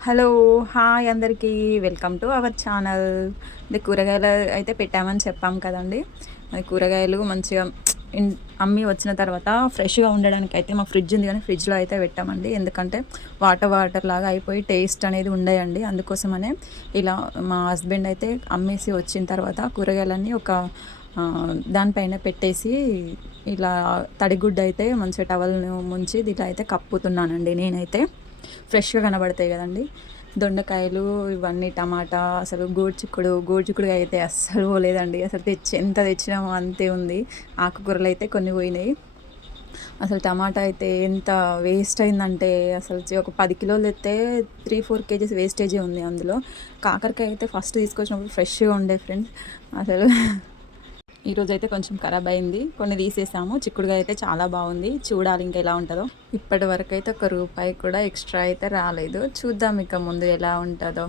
Hello! Hi అందరికీ. Welcome to our channel. ఇది కూరగాయలు అయితే పెట్టామని చెప్పాం కదండీ! అది కూరగాయలు మంచిగా ఇన్ అమ్మి వచ్చిన తర్వాత ఫ్రెష్‌గా ఉండడానికైతే మా ఫ్రిడ్జ్ ఉంది కానీ ఫ్రిడ్జ్‌లో అయితే పెట్టామండి. ఎందుకంటే వాటర్ లాగా అయిపోయి టేస్ట్ అనేది ఉండయండి. అందుకోసమనే ఇలా మా హస్బెండ్ అయితే అమ్మేసి వచ్చిన తర్వాత కూరగాయలన్నీ ఒక దానిపైన పెట్టేసి ఇలా తడిగుడ్డ అయితే మంచిగా టవల్‌ను ముంచి దీంట్లో అయితే కప్పుతున్నానండి నేనైతే. ఫ్రెష్‌గా కనబడతాయి గదండీ! దొండకాయలు ఇవన్నీ టమాటా అసలు గోరుచిక్కుడుకాయ అయితే అస్సలు పోలేదండి. అసలు ఎంత తెచ్చినామో అంతే ఉంది. ఆకుకూరలైతే కొన్ని పోయినాయి. అసలు టమాటా అయితే ఎంత వేస్ట్ అయిందంటే అసలు ఒక 10 కిలోలు తెత్తే 3, 4 కేజీస్ వేస్టేజే ఉంది అందులో. కాకరకాయ అయితే ఫస్ట్ తీసుకొచ్చినప్పుడు ఫ్రెష్‌గా ఉండే ఫ్రెండ్స్. అసలు ఈరోజైతే కొంచెం ఖరాబ్ అయింది. కొన్ని తీసేసాము. చిక్కుడుగాయ అయితే చాలా బాగుంది. చూడాలి ఇంకా ఎలా ఉంటుందో. ఇప్పటి వరకు అయితే ₹1 కూడా ఎక్స్ట్రా అయితే రాలేదు. చూద్దాం ఇక ముందు ఎలా ఉంటుందో.